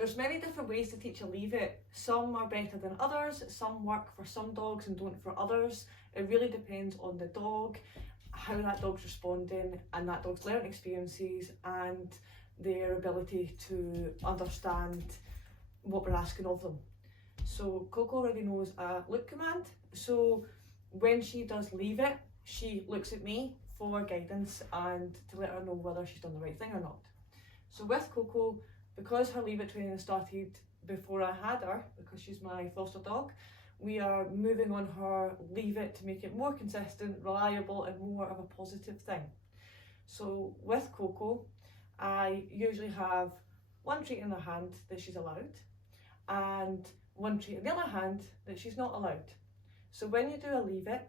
There's many different ways to teach a leave it. Some are better than others, some work for some dogs and don't for others. It really depends on the dog, how that dog's responding and that dog's learning experiences and their ability to understand what we're asking of them. So Coco already knows a look command, so when she does leave it, she looks at me for guidance and to let her know whether she's done the right thing or not. So with Coco, because her leave it training started before I had her, because she's my foster dog, we are moving on her leave it to make it more consistent, reliable and more of a positive thing. So with Coco, I usually have one treat in her hand that she's allowed and one treat in the other hand that she's not allowed. So when you do a leave it,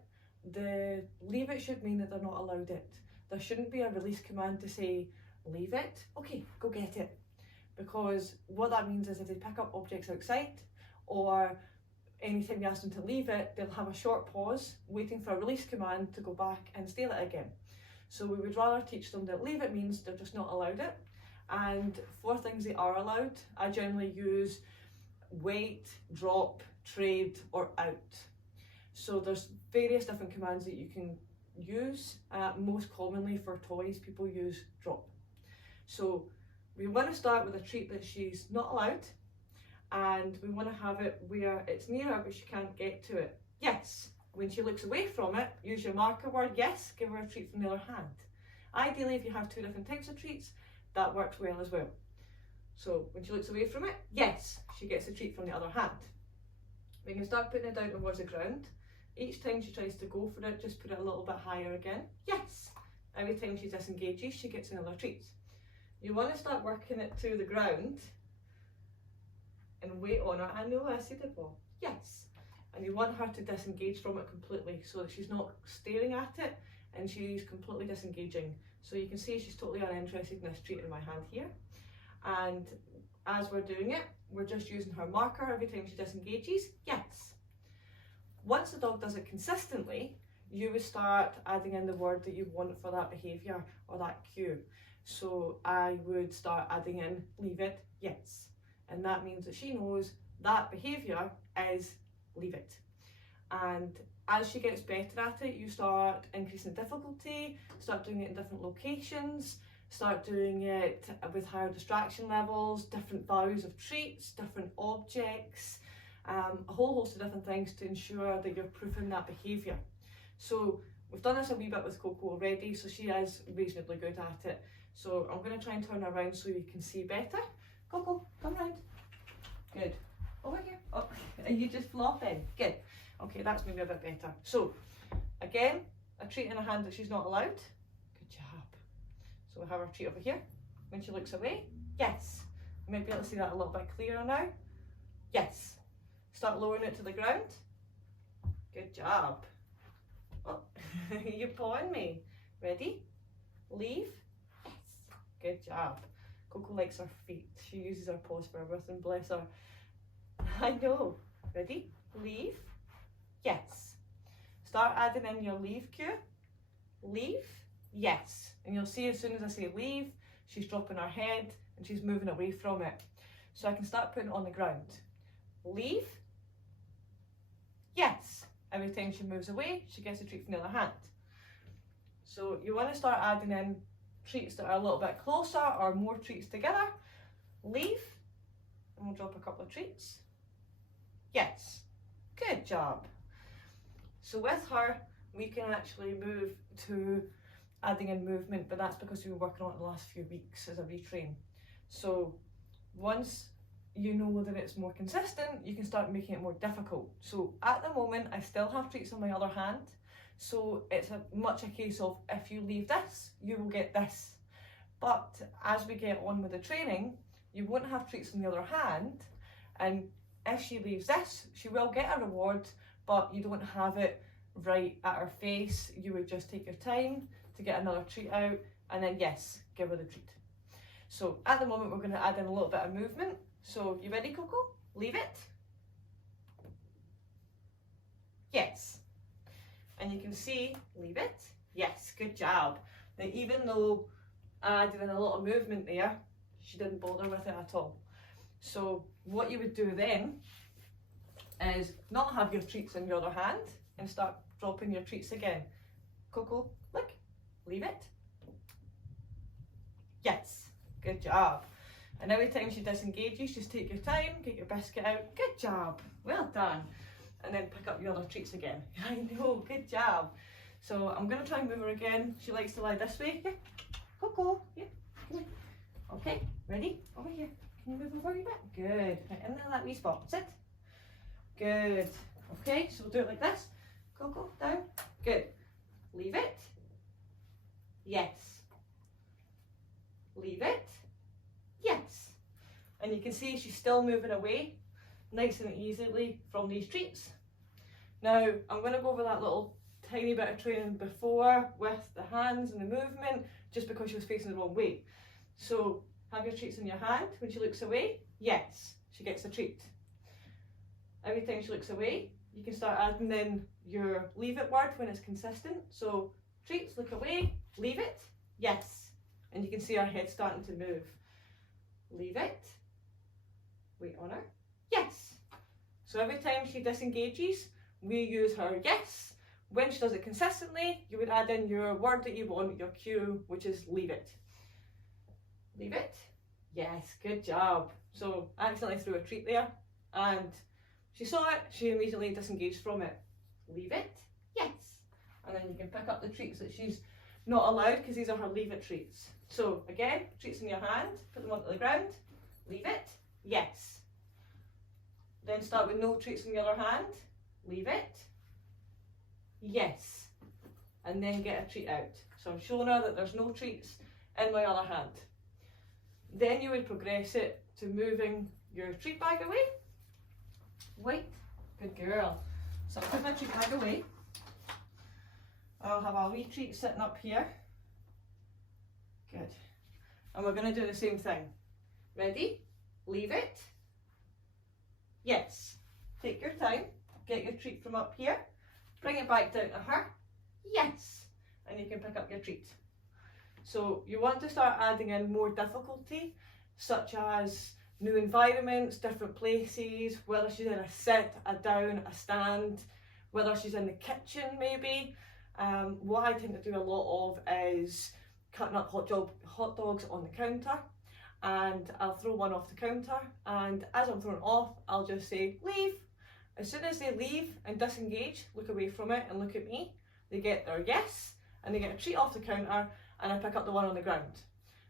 the leave it should mean that they're not allowed it. There shouldn't be a release command to say, leave it, okay, go get it. Because what that means is if they pick up objects outside or anytime you ask them to leave it, they'll have a short pause waiting for a release command to go back and steal it again. So we would rather teach them that leave it means they're just not allowed it. And for things they are allowed, I generally use wait, drop, trade or out. So there's various different commands that you can use. Most commonly for toys, people use drop. So we want to start with a treat that she's not allowed and we want to have it where it's near her but she can't get to it. Yes. When she looks away from it, use your marker word, yes, give her a treat from the other hand. Ideally, if you have two different types of treats, that works well as well. So when she looks away from it, yes, she gets a treat from the other hand. We can start putting it down towards the ground. Each time she tries to go for it, just put it a little bit higher again. Yes. Every time she disengages, she gets another treat. You want to start working it to the ground and wait on her. I know, I see the ball. Yes. And you want her to disengage from it completely so that she's not staring at it and she's completely disengaging. So you can see she's totally uninterested in this treat in my hand here. And as we're doing it, we're just using her marker every time she disengages. Yes. Once the dog does it consistently, you would start adding in the word that you want for that behaviour or that cue. So I would start adding in leave it, yes. And that means that she knows that behaviour is leave it. And as she gets better at it, you start increasing the difficulty, start doing it in different locations, start doing it with higher distraction levels, different values of treats, different objects, a whole host of different things to ensure that you're proofing that behaviour. So we've done this a wee bit with Coco already, so she is reasonably good at it. So I'm going to try and turn her around so you can see better. Coco, come round. Good. Over here. Oh, are you just flopping? Good. Okay, that's maybe a bit better. So, again, a treat in a hand that she's not allowed. Good job. So we'll have her treat over here. When she looks away, yes. You might be able to see that a little bit clearer now. Yes. Start lowering it to the ground. Good job. Oh, you're pawing me. Ready? Leave. Yes. Good job. Coco likes her feet. She uses her paws for everything, bless her. I know. Ready? Leave. Yes. Start adding in your leave cue. Leave. Yes. And you'll see as soon as I say leave, she's dropping her head and she's moving away from it. So I can start putting it on the ground. Leave. Yes. Every time she moves away, she gets a treat from the other hand. So you want to start adding in treats that are a little bit closer or more treats together. Leave. And we'll drop a couple of treats. Yes. Good job. So with her, we can actually move to adding in movement, but that's because we were working on it the last few weeks as a retrain. So once you know that it's more consistent, you can start making it more difficult. So at the moment, I still have treats on my other hand. So it's much a case of if you leave this, you will get this. But as we get on with the training, you won't have treats on the other hand. And if she leaves this, she will get a reward, but you don't have it right at her face. You would just take your time to get another treat out and then yes, give her the treat. So at the moment, we're going to add in a little bit of movement. So you ready, Coco? Leave it. Yes. And you can see, leave it. Yes, good job. Now, even though I added in a lot of movement there, she didn't bother with it at all. So what you would do then is not have your treats in your other hand and start dropping your treats again. Coco, look, leave it. Yes, good job. And every time she disengages, just take your time, get your biscuit out. Good job, well done. And then pick up your other treats again. I know, good job. So I'm going to try and move her again. She likes to lie this way. Yeah. Coco, yeah, come here. Okay, ready? Over here. Can you move over a bit? Good. Right in there, that wee spot. Sit. Good. Okay, so we'll do it like this. Coco, down. Good. Leave it. Yes. Leave it. Yes. And you can see she's still moving away nice and easily from these treats. Now I'm going to go over that little tiny bit of training before with the hands and the movement, just because she was facing the wrong way. So have your treats in your hand. When she looks away, yes, she gets a treat. Every time she looks away, you can start adding in your leave it word when it's consistent. So treats, look away, leave it, yes. And you can see her head starting to move. Leave it, wait on her, yes. So every time she disengages, we use her yes. When she does it consistently, you would add in your word that you want, your cue, which is leave it. Leave it, yes, good job. So I accidentally threw a treat there and she saw it, she immediately disengaged from it. Leave it, yes. And then you can pick up the treats that she's not allowed, because these are her leave it treats. So again, treats in your hand, put them onto the ground, leave it, yes. Then start with no treats in the other hand, leave it, yes. And then get a treat out. So I'm showing her that there's no treats in my other hand. Then you would progress it to moving your treat bag away. Wait, good girl. So I'll put my treat bag away. I'll have a wee treat sitting up here. Good. And we're going to do the same thing. Ready? Leave it. Yes. Take your time. Get your treat from up here. Bring it back down to her. Yes. And you can pick up your treat. So you want to start adding in more difficulty, such as new environments, different places, whether she's in a sit, a down, a stand, whether she's in the kitchen maybe. What I tend to do a lot of is cutting up hot dogs on the counter, and I'll throw one off the counter, and as I'm throwing it off, I'll just say leave. As soon as they leave and disengage, look away from it and look at me, they get their yes, and they get a treat off the counter, and I pick up the one on the ground.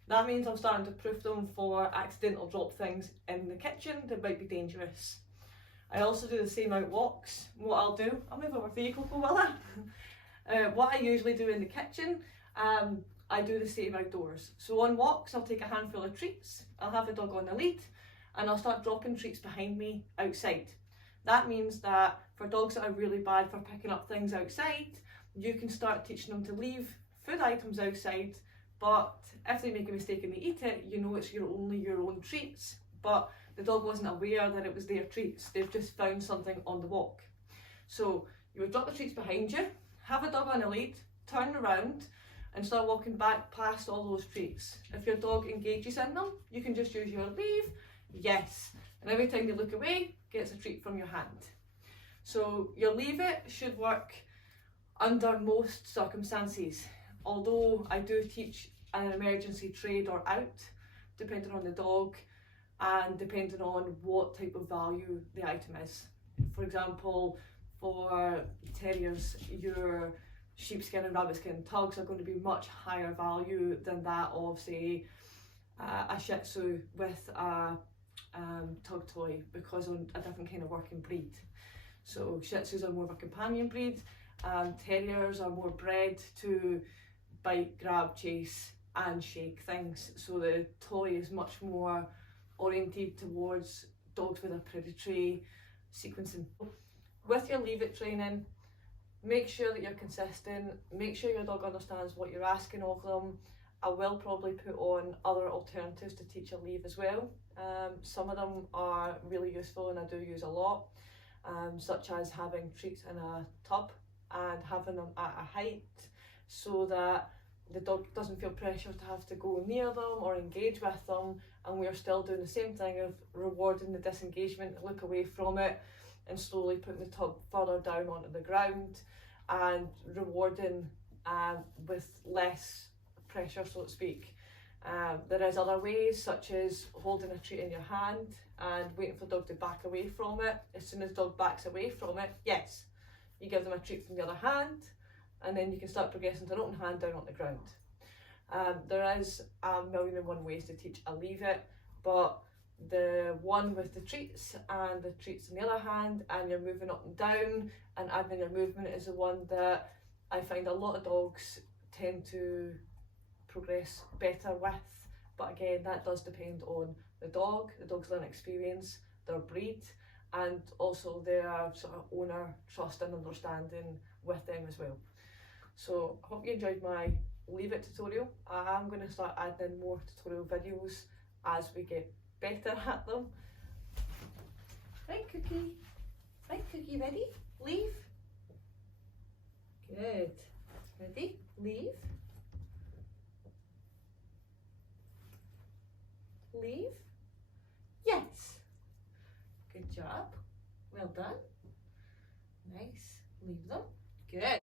That means I'm starting to proof them for accidental drop things in the kitchen that might be dangerous. I also do the same out walks. What I'll do, I'll move over vehicle for a while. What I usually do in the kitchen, I do the same outdoors. So on walks, I'll take a handful of treats, I'll have the dog on the lead, and I'll start dropping treats behind me outside. That means that for dogs that are really bad for picking up things outside, you can start teaching them to leave food items outside, but if they make a mistake and they eat it, you know it's only your own treats, but the dog wasn't aware that it was their treats. They've just found something on the walk. So you would drop the treats behind you, have a dog on a lead, turn around and start walking back past all those treats. If your dog engages in them, you can just use your leave, yes. And every time they look away, gets a treat from your hand. So your leave it should work under most circumstances. Although I do teach an emergency trade or out, depending on the dog and depending on what type of value the item is. For example, for terriers, your sheepskin and rabbit skin tugs are going to be much higher value than that of, say, a Shih Tzu with a tug toy, because on a different kind of working breed. So Shih Tzus are more of a companion breed, terriers are more bred to bite, grab, chase and shake things. So the toy is much more oriented towards dogs with a predatory sequencing. With your leave it training, make sure that you're consistent, make sure your dog understands what you're asking of them. I will probably put on other alternatives to teach a leave as well. Some of them are really useful and I do use a lot, such as having treats in a tub and having them at a height so that the dog doesn't feel pressure to have to go near them or engage with them, and we're still doing the same thing of rewarding the disengagement, look away from it, and slowly putting the tub further down onto the ground and rewarding with less pressure, so to speak. There is other ways, such as holding a treat in your hand and waiting for the dog to back away from it. As soon as the dog backs away from it, yes, you give them a treat from the other hand, and then you can start progressing to an open hand down on the ground. There is a million and one ways to teach a leave it, but the one with the treats and the treats in the other hand, and you're moving up and down and adding your movement, is the one that I find a lot of dogs tend to progress better with. But again, that does depend on the dog's learning experience, their breed, and also their sort of owner trust and understanding with them as well. So I hope you enjoyed my leave it tutorial. I am going to start adding more tutorial videos as we get better at them. Right, Cookie. Right, Cookie, ready? Leave. Good. Ready? Leave. Leave. Yes. Good job. Well done. Nice. Leave them. Good.